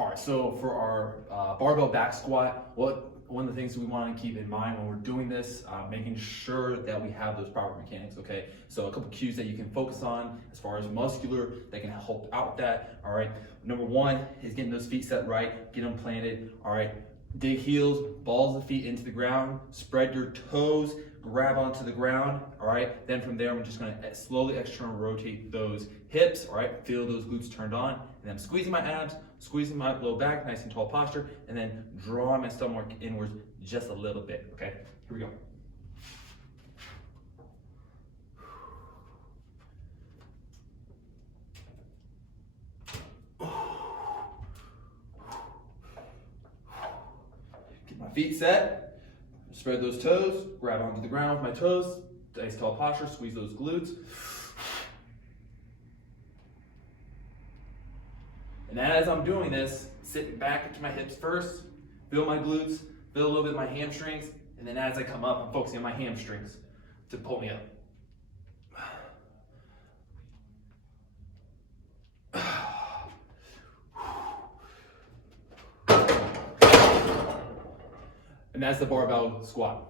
All right, so for our barbell back squat, one of the things we want to keep in mind when we're doing this, making sure that we have those proper mechanics, okay? So a couple cues that you can focus on as far as muscular that can help out with that, all right? Number one is getting those feet set right, get them planted, all right? Dig heels, balls of the feet into the ground, spread your toes, grab onto the ground, all right? Then from there, I'm just gonna slowly external rotate those hips, all right? Feel those glutes turned on, and then I'm squeezing my abs, squeezing my low back, nice and tall posture, and then drawing my stomach inwards just a little bit, okay? Here we go. Get my feet set, spread those toes, grab onto the ground with my toes, nice tall posture, squeeze those glutes. And as I'm doing this, sitting back into my hips first, feel my glutes, feel a little bit of my hamstrings, and then as I come up, I'm focusing on my hamstrings to pull me up. And that's the barbell squat.